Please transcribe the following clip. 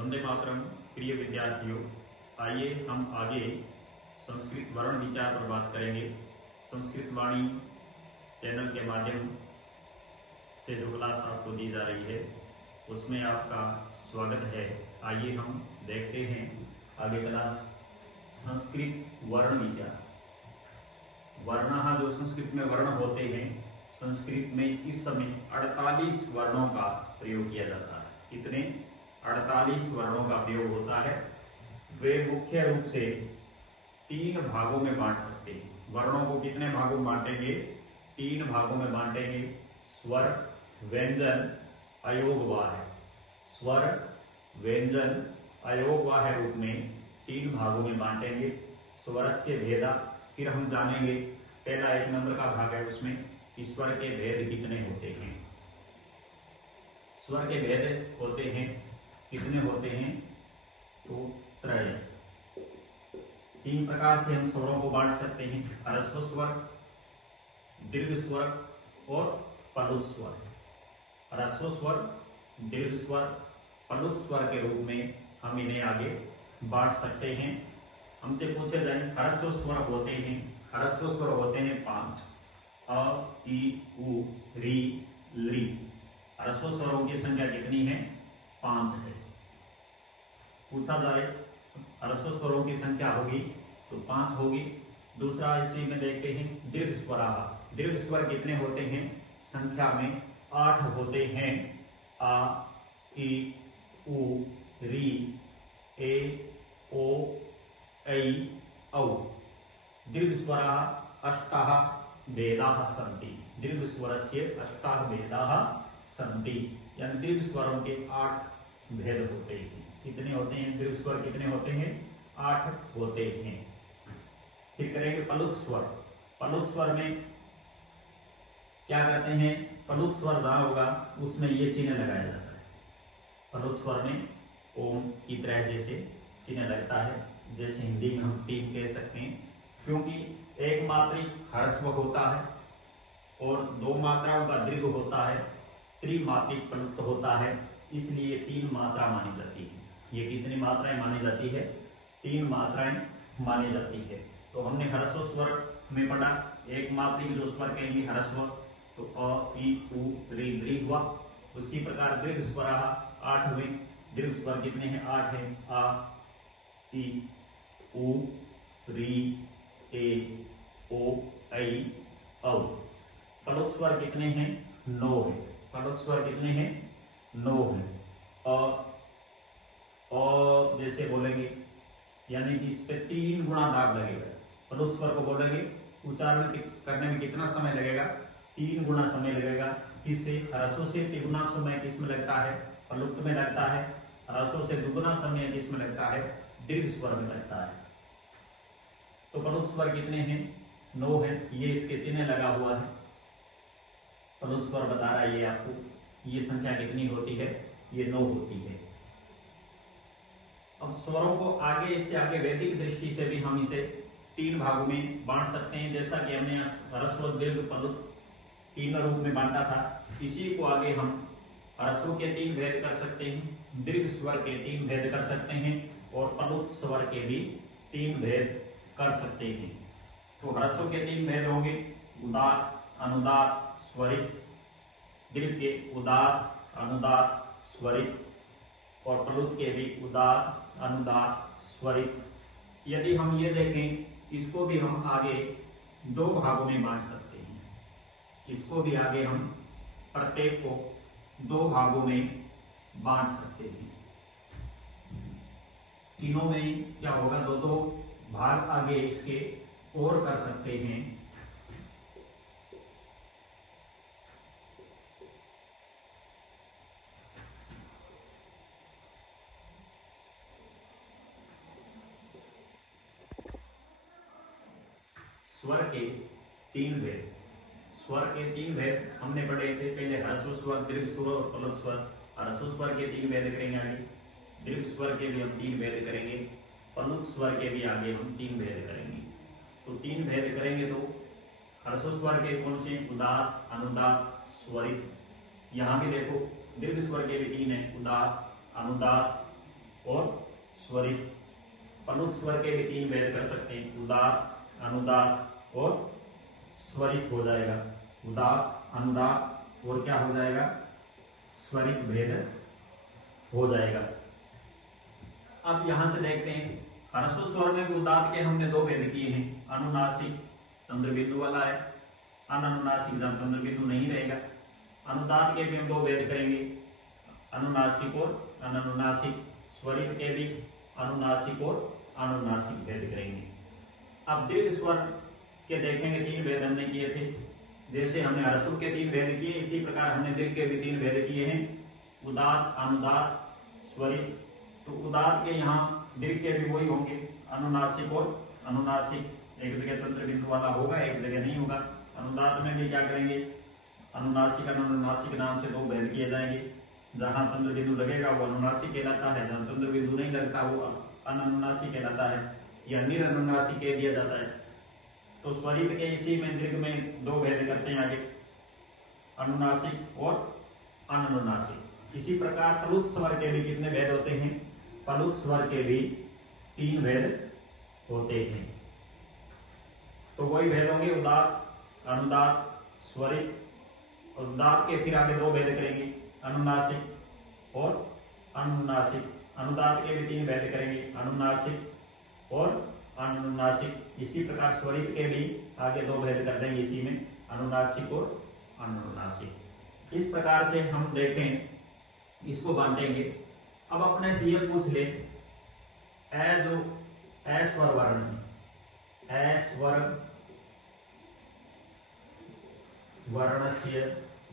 वंदे मातरम। प्रिय विद्यार्थियों, आइए हम आगे संस्कृत वर्ण विचार पर बात करेंगे। संस्कृत वाणी चैनल के माध्यम से जो क्लास आपको दी जा रही है उसमें आपका स्वागत है। आइए हम देखते हैं आगे क्लास। संस्कृत वर्ण विचार। वर्ण जो संस्कृत में वर्ण होते हैं, संस्कृत में इस समय 48 वर्णों का प्रयोग किया जाता है। कितने? 48 वर्णों का प्रयोग होता है। वे मुख्य रूप से 3 भागों में बांट सकते हैं। वर्णों को कितने भागों में बांटेंगे? 3 भागों में बांटेंगे। स्वर, व्यंजन, अयोगवाह। स्वर, व्यंजन, अयोगवाह रूप में 3 भागों में बांटेंगे। स्वरस्य भेदा, फिर हम जानेंगे पहला 1 नंबर का भाग है, उसमें स्वर के भेद कितने होते हैं। स्वर के भेद होते हैं, कितने होते हैं? तो 3। 3 प्रकार से हम स्वरों को बांट सकते हैं। ह्रस्व स्वर, दीर्घ स्वर और पलुत स्वर। ह्रस्व स्वर, दीर्घ स्वर, पलुत स्वर के रूप में हम इन्हें आगे बांट सकते हैं। हमसे पूछे जाए ह्रस्व स्वर होते हैं, ह्रस्व स्वर होते हैं 5। अ, इ, उ, री, ली। ह्रस्व स्वरों की संख्या कितनी है? 5 है। पूछा जाए ह्रस्व स्वरों की संख्या होगी तो 5 होगी। दूसरा इसी में देखते हैं दीर्घ स्वर। दीर्घ स्वर कितने होते हैं? संख्या में 8 होते हैं। आ, इ, उ, री, ए, ओ, ऐ, औ। दीर्घ स्वर 8 भेदाः सन्ति। दीर्घ स्वरस्य 8 भेदाः सन्ति, यानी दीर्घ स्वरों के 8 भेद होते हैं। कितने होते हैं? दीर्घ स्वर कितने होते हैं? 8 होते हैं। फिर करेंगे पलुत स्वर। पलुत स्वर में क्या करते हैं? पलुत स्वर जहां होगा उसमें ये चिन्ह लगाया जाता है। पलुत स्वर में ओम की तरह जैसे चिन्ह लगता है, जैसे हिंदी में हम टीप कह सकते हैं। क्योंकि एक मात्रिक ह्रस्व होता है और 2 मात्राओं का दीर्घ होता है, त्रिमात्रिक पलुत होता है, इसलिए 3 मात्रा मानी जाती है। ये कितनी मात्राएं मानी जाती है? 3 मात्राएं मानी जाती है। तो हमने ह्रस्व स्वर में पढ़ा, एक मात्रिक जो स्वर कहेंगे ह्रस्व, तो अ, इ, उ, री, ली हुआ। उसी प्रकार दीर्घ स्वर 8 हुए। दीर्घ स्वर कितने हैं? 8 है। आ, इ, उ, री, ए, ओ, ऐ, औ। पलुत स्वर कितने हैं? 9 है। पलुत स्वर कितने हैं? 9 है। अ जैसे बोलेंगे, यानी कि इस पे 3 गुना दाब लगेगा। पलुत स्वर को बोलेंगे, उच्चारण करने में कितना समय लगेगा? 3 गुना समय लगेगा। किससे? ह्रस्व से 3 समय किसमें लगता है? पलुत में लगता है। ह्रस्व से 2 समय किसमें लगता है? दीर्घ स्वर में लगता है। तो पलुत स्वर कितने हैं? 9 है। ये इसके चिन्ह लगा हुआ है। पलुत स्वर बता रहा है ये आपको। ये संख्या कितनी होती है? ये 9 होती है। अब स्वरों को आगे, इससे आगे वैदिक दृष्टि से भी हम इसे 3 भागों में बांट सकते हैं। जैसा कि हमने ह्रस्व, दीर्घ, पलुत 3 रूप में बांटा था, इसी को आगे हम ह्रस्व के 3 भेद कर सकते हैं, दीर्घ स्वर के 3 भेद कर सकते हैं और पलुत स्वर के भी 3 भेद कर सकते हैं। तो ह्रस्व के 3 भेद होंगे, उदात्त, अनुदात्त, स्वरित। दीर्घ के उदात्त, अनुदात्त, स्वरित और पलुत के भी उदात्त, अनुदात्त, स्वरित। यदि हम ये देखें, इसको भी हम आगे 2 भागों में बांट सकते हैं। इसको भी आगे हम प्रत्येक को 2 भागों में बांट सकते हैं। तीनों में क्या होगा? 2-2 भाग आगे इसके और कर सकते हैं। स्वर के 3 भेद। स्वर के 3 भेद हमने पढ़े थे पहले, ह्रस्व स्वर, दीर्घ स्वर और पलुत स्वर। ह्रस्व स्वर के 3 भेद करेंगे आगे, दीर्घ स्वर के भी हम 3 भेद करेंगे, पलुत स्वर के भी आगे हम 3 भेद करेंगे। तो 3 भेद करेंगे तो ह्रस्व स्वर के कौन से? उदात्त, अनुदात्त, स्वरित। यहाँ भी देखो दीर्घ स्वर के भी 3 है, उदात्त, अनुदात्त, और स्वरित। प्लुत स्वर के भी 3 भेद कर सकते हैं, उदात, अनुदात और स्वरित हो जाएगा। उदात, अनुदात और क्या हो जाएगा, स्वरित भेद हो जाएगा। अब यहां से देखते हैं ह्रस्व स्वर में भी उदात के हमने 2 भेद किए हैं, अनुनासिक चंद्र बिंदु वाला है, अननुनासिक जहां चंद्र बिंदु नहीं रहेगा। अनुदात के भी हम 2 भेद करेंगे, अनुनासिक और अननुनासिक। स्वरित के भी अनुनासिक और अनुनासिक भेद करेंगे। अब दीर्घ स्वर के देखेंगे 3 भेद हमने किए थे, जैसे हमने ह्रस्व के 3 भेद किए, इसी प्रकार हमने दीर्घ के भी 3 भेद किए हैं, उदात, अनुदात, स्वरित। तो उदात के यहाँ दीर्घ के भी वही होंगे, अनुनासिक और अनुनासिक। एक जगह चंद्र बिंदु वाला होगा, एक जगह नहीं होगा। अनुदात में भी क्या करेंगे, अनुनासिक अनुनासिक नाम से 2 भेद किए जाएंगे। जहां चंद्र बिंदु लगेगा वो अनुनासिक कहलाता है, जहां चंद्र बिंदु नहीं लगता वो अननुनासिक कहलाता है या निरनुनासिक कह दिया जाता है। तो स्वरित के इसी में दीर्घ में 2 भेद करते हैं आगे, अनुनासिक और अननुनासिक। इसी प्रकार प्लुत स्वर के भी कितने भेद होते हैं, प्लुत स्वर के भी 3 भेद होते हैं। तो वही भेद होंगे, उदात, अनुदात, स्वरित। उदात के फिर आगे 2 भेद करेंगे, अनुनासिक और अनुनासिक। अनुदात के भी 3 भेद करेंगे, अनुनासिक और अनुनासिक। इसी प्रकार स्वरित के भी आगे 2 भेद कर देंगे इसी में, अनुनासिक और अनुनासिक। इस प्रकार से हम देखें, इसको बांटेंगे। अब अपने से ये पूछ ले, जो ए स्वर वर्ण है, ए स्वर वर्णस्य